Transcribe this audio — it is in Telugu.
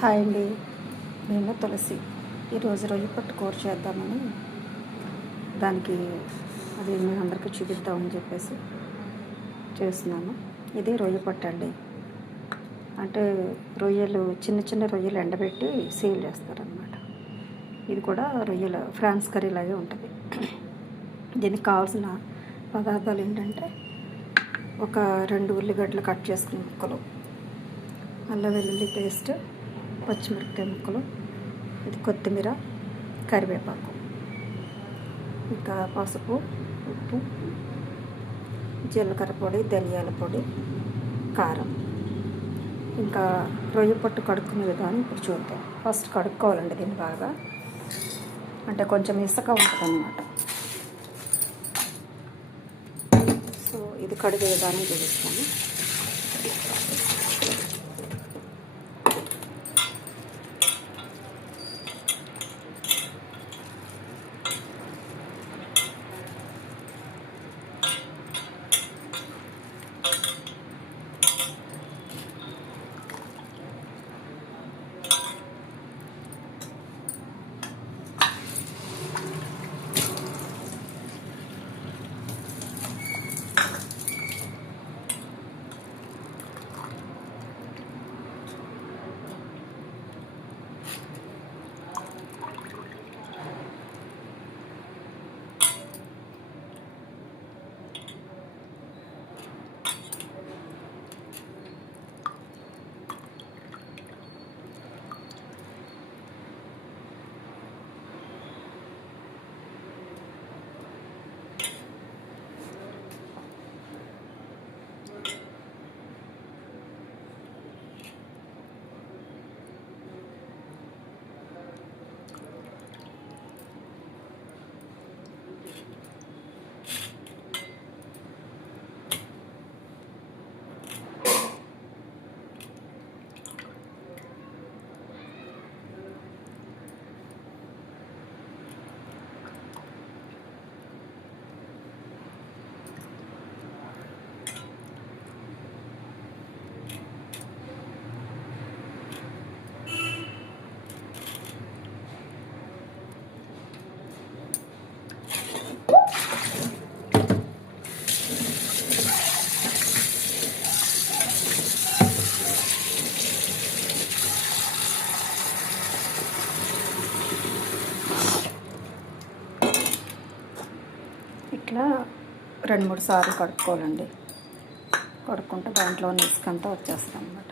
హాయ్ అండి, నేను తులసి. ఈరోజు రొయ్య పట్టు కూర చేద్దామని దానికి అది మీ అందరికీ చూపిద్దామని చెప్పేసి చేస్తున్నాను. ఇది రొయ్య పట్టు అండి. అంటే రొయ్యలు చిన్న చిన్న రొయ్యలు ఎండబెట్టి సేల్ చేస్తారనమాట. ఇది కూడా రొయ్యల ఫ్రాన్స్ కర్రీ లాగే ఉంటుంది. దీనికి కావాల్సిన పదార్థాలు ఏంటంటే ఒక 2 ఉల్లిగడ్డలు కట్ చేసుకున్న ముక్కలు, అల్లం వెల్లుల్లి పేస్ట్, పచ్చిమిరపకాయ ముక్కలు, ఇది కొత్తిమీర, కరివేపాకు, ఇంకా పసుపు, ఉప్పు, జీలకర్ర పొడి, ధనియాల పొడి, కారం. ఇంకా రొయ్య పట్టు కడుక్కునే విధానం ఇప్పుడు చూద్దాం. ఫస్ట్ కడుక్కోవాలండి దీన్ని బాగా, అంటే కొంచెం ఇసుక ఉంటుంది అన్నమాట. సో ఇది కడిగే విధానం చూపిస్తాను. ఇట్లా 2-3 సార్లు కడుక్కోవాలండి. కడుక్కుంటే దాంట్లో ఇసుకంతా వచ్చేస్తుంది అన్నమాట.